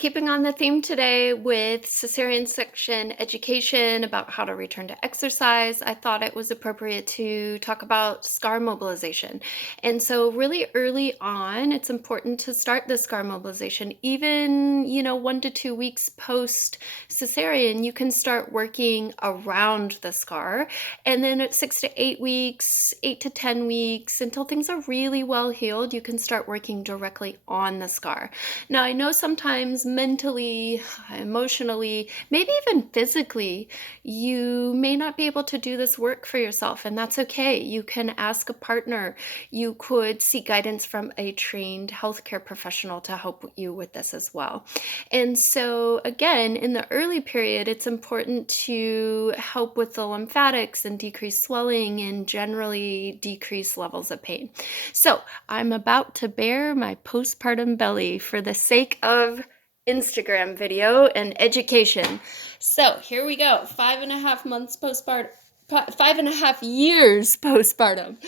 Keeping on the theme today with cesarean section education about how to return to exercise, I thought it was appropriate to talk about scar mobilization. And so, really early on, it's important to start the scar mobilization. Even, 1 to 2 weeks post cesarean, you can start working around the scar. And then at 6 to 8 weeks, 8 to 10 weeks, until things are really well healed, you can start working directly on the scar. Now, I know sometimes mentally, emotionally, maybe even physically, you may not be able to do this work for yourself, and that's okay. You can ask a partner. You could seek guidance from a trained healthcare professional to help you with this as well. And so, again, in the early period, it's important to help with the lymphatics and decrease swelling and generally decrease levels of pain. So, I'm about to bare my postpartum belly for the sake of Instagram video and education. So here we go. 5.5 months postpartum, 5.5 years postpartum.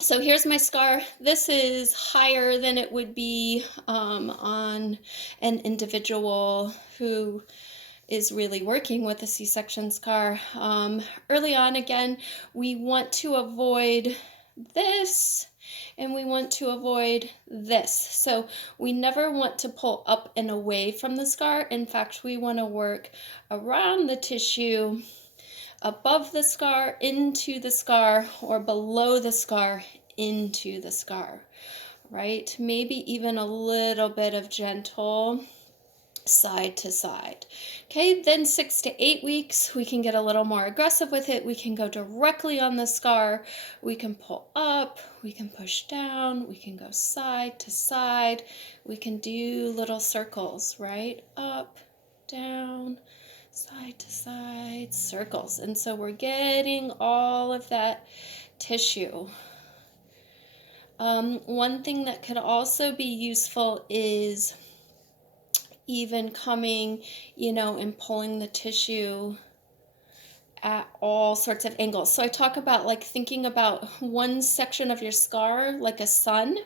So here's my scar. This is higher than it would be on an individual who is really working with a C-section scar. Early on, again, we want to avoid this and we want to avoid this. So we never want to pull up and away from the scar. In fact, we want to work around the tissue, above the scar, into the scar, or below the scar, into the scar, right? Maybe even a little bit of gentle side to side. Okay, then 6 to 8 weeks, we can get a little more aggressive with it. We can go directly on the scar. We can pull up, we can push down, we can go side to side. We can do little circles, right? Up, down, side to side, circles. And so we're getting all of that tissue. One thing that could also be useful is even coming, and pulling the tissue at all sorts of angles. So I talk about like thinking about one section of your scar like a sun,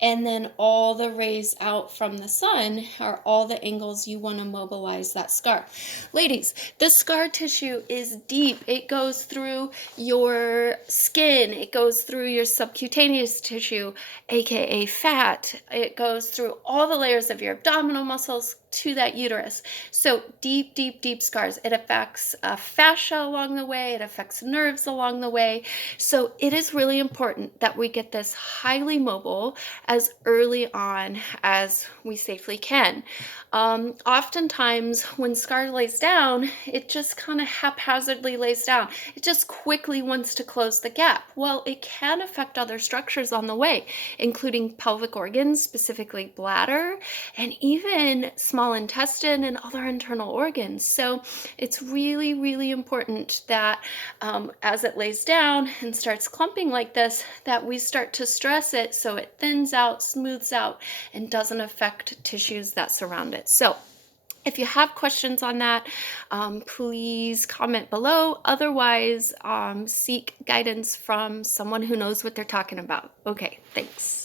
and then all the rays out from the sun are all the angles you want to mobilize that scar. Ladies, the scar tissue is deep. It goes through your skin, it goes through your subcutaneous tissue, aka fat. It goes through all the layers of your abdominal muscles to that uterus. So deep, deep, deep scars. It affects fascia along the way. It affects nerves along the way. So it is really important that we get this highly mobile as early on as we safely can. Oftentimes when scar lays down, it just kind of haphazardly lays down. It just quickly wants to close the gap. Well, it can affect other structures on the way, including pelvic organs, specifically bladder, and even small intestine and other internal organs. So it's really, really important that as it lays down and starts clumping like this, that we start to stress it so it thins out, smooths out, and doesn't affect tissues that surround it. So if you have questions on that, please comment below. Otherwise, seek guidance from someone who knows what they're talking about. Okay, thanks.